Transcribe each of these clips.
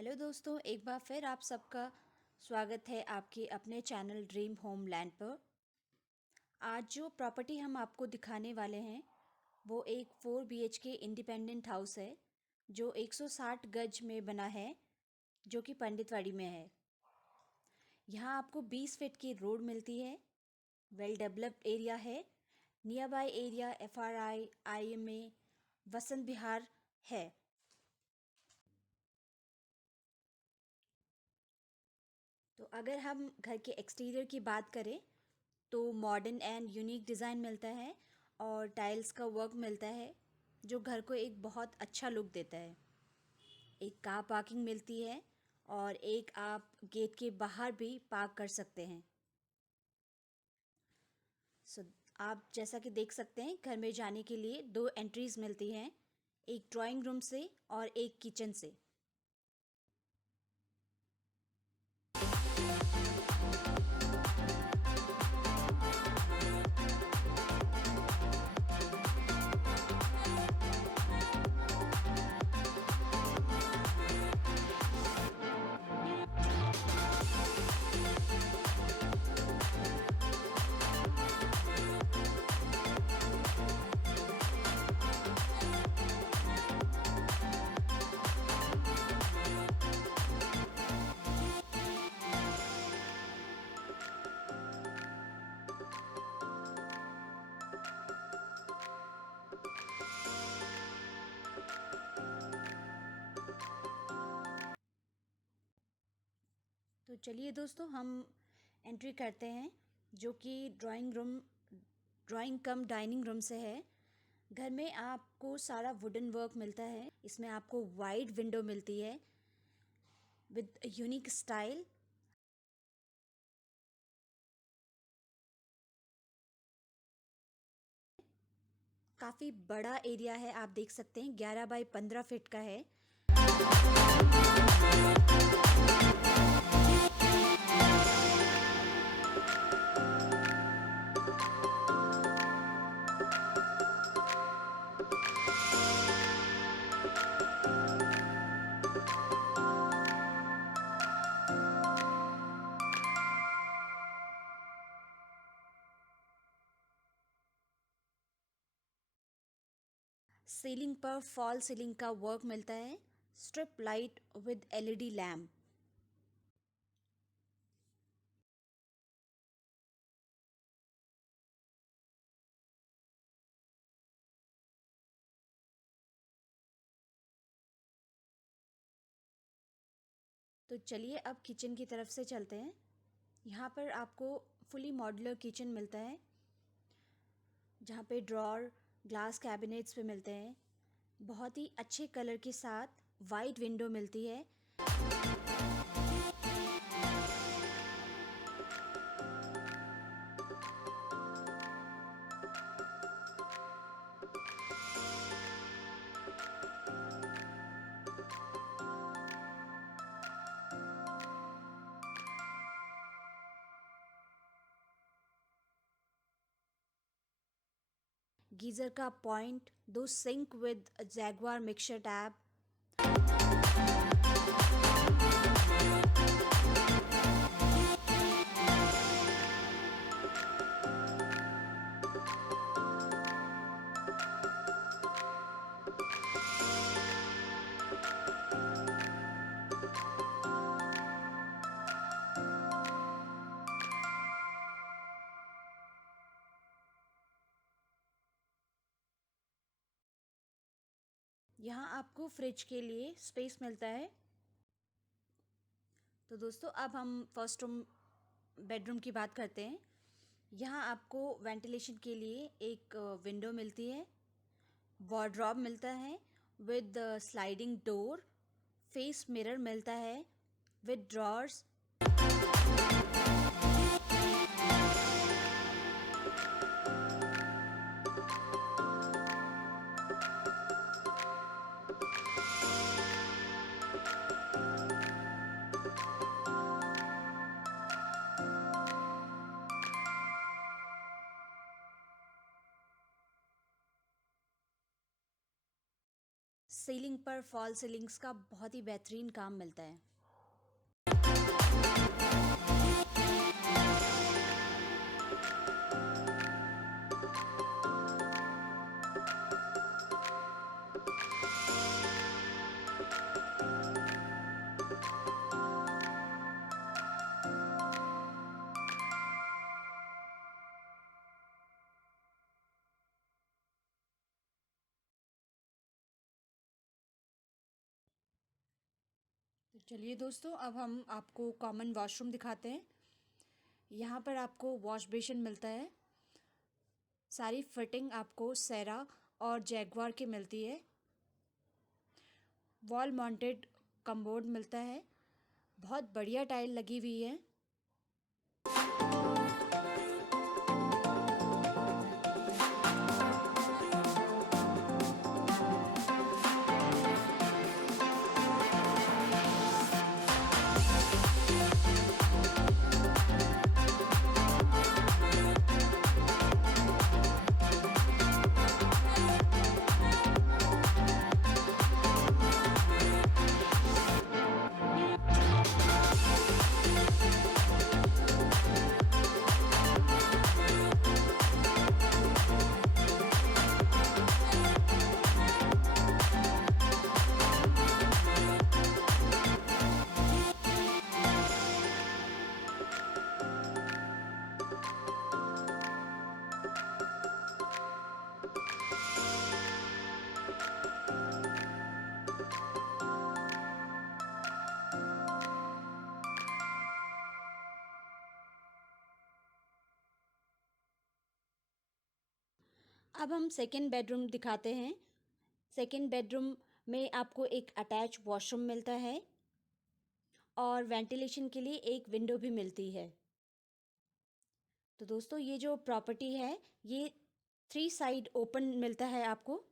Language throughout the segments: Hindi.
हेलो दोस्तों, एक बार फिर आप सबका स्वागत है आपके अपने चैनल ड्रीम होम लैंड पर। आज जो प्रॉपर्टी हम आपको दिखाने वाले हैं वो एक 4 BHK इंडिपेंडेंट हाउस है जो 160 गज में बना है, जो कि पंडितवाड़ी में है। यहाँ आपको 20 फीट की रोड मिलती है। वेल डेवलप्ड एरिया है। Near by area FRI, IMA, Vasant Vihar है। तो अगर हम घर के एक्सटीरियर की बात करें तो मॉडर्न एंड यूनिक डिज़ाइन मिलता है और टाइल्स का वर्क मिलता है जो घर को एक बहुत अच्छा लुक देता है। एक कार पार्किंग मिलती है और एक आप गेट के बाहर भी पार्क कर सकते हैं। सो आप जैसा कि देख सकते हैं, घर में जाने के लिए 2 एंट्रीज मिलती हैं, एक ड्राइंग रूम से और एक किचन से। तो चलिए दोस्तों, हम एंट्री करते हैं, जो कि ड्राइंग कम डाइनिंग रूम से है। घर में आपको सारा वुडन वर्क मिलता है। इसमें आपको वाइड विंडो मिलती है विद यूनिक स्टाइल। काफ़ी बड़ा एरिया है, आप देख सकते हैं 11 बाई 15 फीट का है। सीलिंग पर फॉल सीलिंग का वर्क मिलता है, strip light with LED lamp. तो चलिए अब किचन की तरफ से चलते हैं। यहाँ पर आपको फुली मॉड्यूलर किचन मिलता है, जहाँ पे ड्रॉर ग्लास कैबिनेट्स पे मिलते हैं। बहुत ही अच्छे कलर के साथ वाइट विंडो मिलती है। गीज़र का point, 2 sync with Jaguar mixer tab. यहाँ आपको फ्रिज के लिए स्पेस मिलता है। तो दोस्तों, अब हम फर्स्ट रूम बेडरूम की बात करते हैं। यहाँ आपको वेंटिलेशन के लिए एक विंडो मिलती है, वार्डरोब मिलता है with sliding door, face mirror मिलता है विद ड्रॉर्स। सीलिंग पर फॉल सीलिंग्स का बहुत ही बेहतरीन काम मिलता है। तो चलिए दोस्तों, अब हम आपको कॉमन वॉशरूम दिखाते हैं। यहाँ पर आपको वॉश बेसिन मिलता है। सारी फिटिंग आपको सेरा और जैगवार की मिलती है। वॉल माउंटेड कमोड मिलता है। बहुत बढ़िया टाइल लगी हुई है। अब हम सेकेंड बेडरूम दिखाते हैं। सेकेंड बेडरूम में आपको एक अटैच वॉशरूम मिलता है और वेंटिलेशन के लिए एक विंडो भी मिलती है। तो दोस्तों, ये जो प्रॉपर्टी है ये 3 साइड ओपन मिलता है आपको।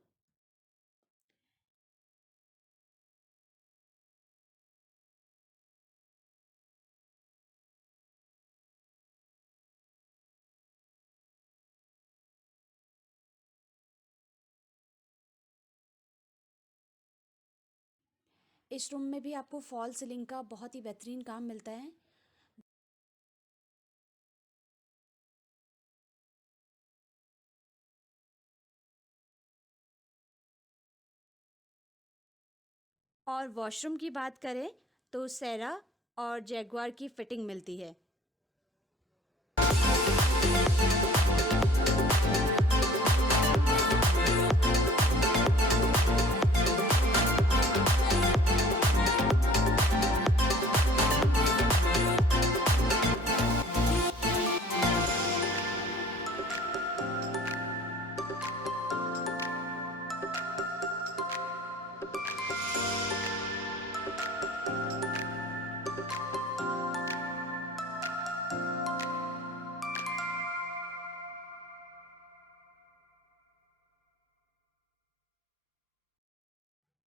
इस रूम में भी आपको फॉल सीलिंग का बहुत ही बेहतरीन काम मिलता है। और वॉशरूम की बात करें तो सेरा और जैगवार की फिटिंग मिलती है।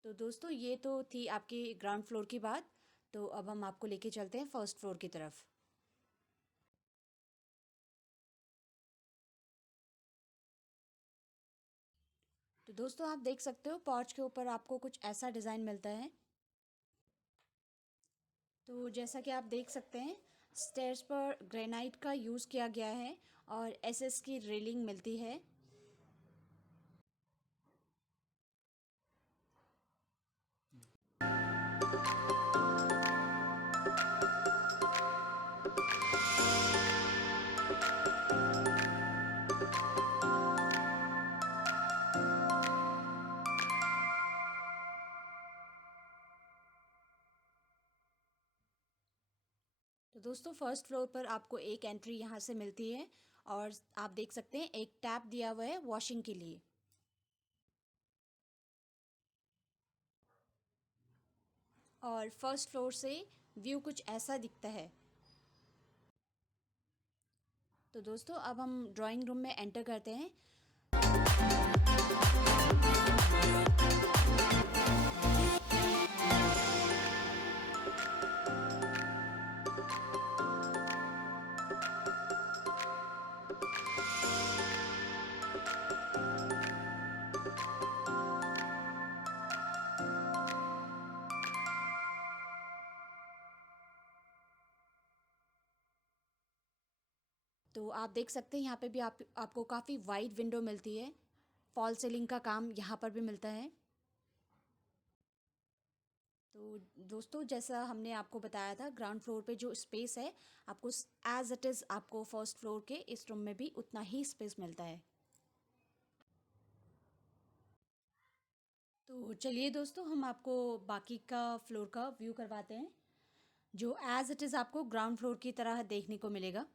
तो दोस्तों, ये तो थी आपकी ग्राउंड फ्लोर की बात। तो अब हम आपको लेके चलते हैं फर्स्ट फ्लोर की तरफ। तो दोस्तों, आप देख सकते हो पोर्च के ऊपर आपको कुछ ऐसा डिज़ाइन मिलता है। तो जैसा कि आप देख सकते हैं, स्टेयर्स पर ग्रेनाइट का यूज़ किया गया है और एसएस की रेलिंग मिलती है। तो दोस्तों, फर्स्ट फ्लोर पर आपको एक एंट्री यहाँ से मिलती है और आप देख सकते हैं एक टैप दिया हुआ है वॉशिंग के लिए। और फर्स्ट फ्लोर से व्यू कुछ ऐसा दिखता है। तो दोस्तों, अब हम ड्राइंग रूम में एंटर करते हैं। तो आप देख सकते हैं यहाँ पे भी आपको काफ़ी वाइड विंडो मिलती है। फॉल सीलिंग का काम यहाँ पर भी मिलता है। तो दोस्तों, जैसा हमने आपको बताया था, ग्राउंड फ्लोर पे जो स्पेस है आपको एज इट इज़ आपको फर्स्ट फ्लोर के इस रूम में भी उतना ही स्पेस मिलता है। तो चलिए दोस्तों, हम आपको बाकी का फ्लोर का व्यू करवाते हैं, जो एज इट इज़ आपको ग्राउंड फ्लोर की तरह देखने को मिलेगा।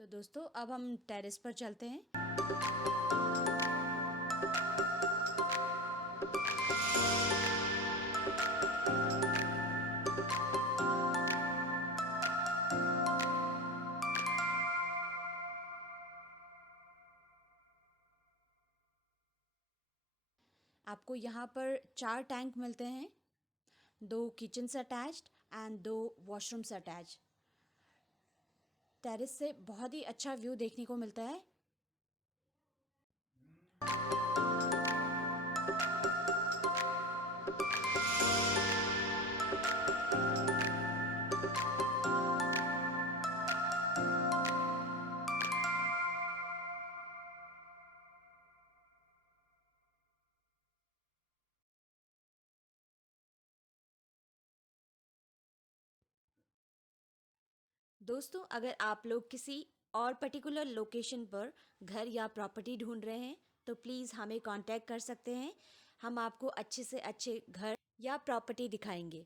तो दोस्तों, अब हम टेरेस पर चलते हैं। आपको यहाँ पर 4 टैंक मिलते हैं, 2 किचन से अटैच्ड एंड 2 वॉशरूम से अटैच। टेरेस से बहुत ही अच्छा व्यू देखने को मिलता है। दोस्तों, अगर आप लोग किसी और पर्टिकुलर लोकेशन पर घर या प्रॉपर्टी ढूंढ रहे हैं तो प्लीज़ हमें कांटेक्ट कर सकते हैं। हम आपको अच्छे से अच्छे घर या प्रॉपर्टी दिखाएंगे।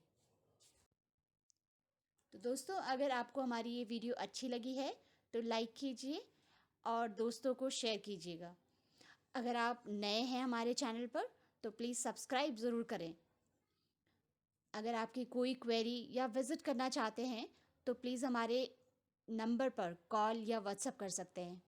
तो दोस्तों, अगर आपको हमारी ये वीडियो अच्छी लगी है तो लाइक कीजिए और दोस्तों को शेयर कीजिएगा। अगर आप नए हैं हमारे चैनल पर तो प्लीज़ सब्सक्राइब ज़रूर करें। अगर आपकी कोई क्वेरी या विज़िट करना चाहते हैं तो प्लीज़ हमारे नंबर पर कॉल या व्हाट्सएप कर सकते हैं।